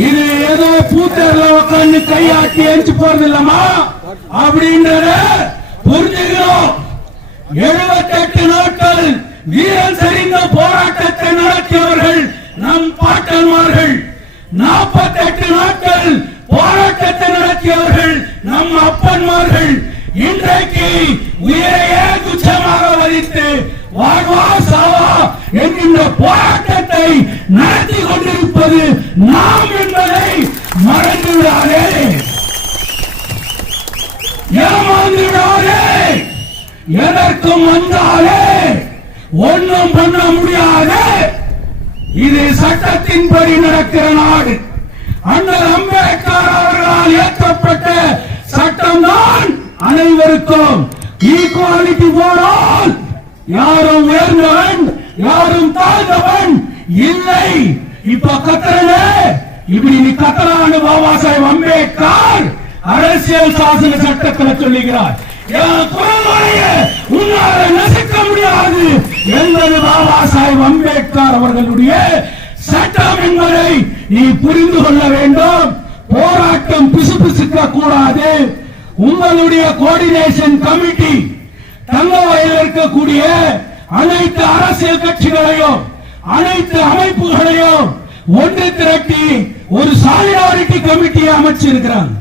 இது ஏதோ பூத்தர்ல உட்காந்து கையாட்டி எரிச்சு போறது இல்லமா அப்படின்றத புரிஞ்சுக்கிறோம். 78 நாட்கள் வீரன் சரிந்த போராட்டத்தை நடத்தியவர்கள் நம் பாட்டன்மார்கள். 48 நாட்கள் போராட்டத்தை நடத்தியவர்கள் நம் அப்பன்மார்கள். இன்றைக்கு உயிரையே துச்சமாக மதித்து வாழ்வா சாவா என்கின்ற போராட்டத்தை நடத்தி கொண்டிருப்பது நாம் என்பதை மறந்து விடாதே, ஏமாந்து விடாதே. எதற்கும் வந்தாலே ஒன்றும் பண்ண முடியாது. இது சட்டத்தின்படி நடக்கிற நாடு. அண்ணல் அம்பேத்கர் அவர்களால் இயற்றப்பட்ட சட்டம் தான் அனைவருக்கும் ஈக்குவாலிட்டி போனால் யாரும் உயர்ந்தவன் யாரும் தாழ்ந்தவன் இல்லை. இப்ப கத்தரனே இப்படி நீ கத்தரான பாபா சாஹேப் அம்பேத்கர் அரசியல் சாசன சட்டத்தில் சொல்லுகிறார். உன்னால நசுக்க முடியாது என்பது பாபா சாஹேப் அம்பேத்கர் அவர்களுடைய சட்டம் என்பதை நீ புரிந்து கொள்ள வேண்டும். போராட்டம் பிசுபிசுக்க கூடாது. உங்களுடைய கோஆர்டினேஷன் கமிட்டி தங்கவயலில் இருக்கக்கூடிய அனைத்து அரசியல் கட்சிகளையும் அனைத்து அமைப்புகளையும் ஒன்று திரட்டி ஒரு சாலிடாரிட்டி கமிட்டியை அமைச்சிருக்கிறாங்க.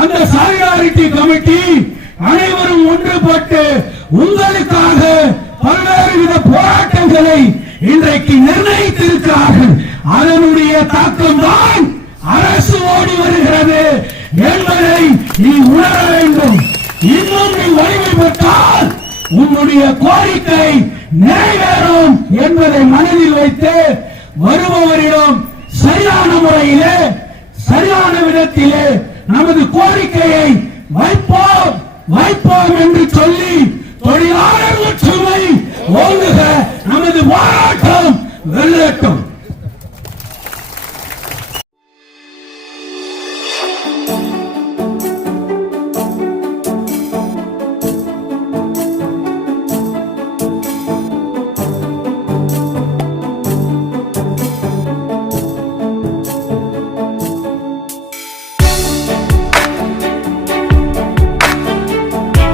அந்த சாலிடாரிட்டி கமிட்டி அனைவரும் ஒன்றுபட்டு உங்களுக்காக பல்வேறு வித போராட்டங்களை இன்றைக்கு நிர்ணயித்திருக்கிறார்கள். அதனுடைய தாக்கம் தான் அரசு ஓடி வருகிறது என்பதை நீ உணர வேண்டும். இன்னும் நீ வலிமை பெற்றால் உன்னுடைய கோரிக்கை நிறைவேறும் என்பதை மனதில் வைத்து வருபவரிடம் சரியான முறையிலே சரியான விதத்திலே நமது கோரிக்கையை வைப்போம் என்று சொல்லி தொழிலாளர் ஒற்றுமை ஓங்குக. நமது போராட்டம் வெல்லட்டும்.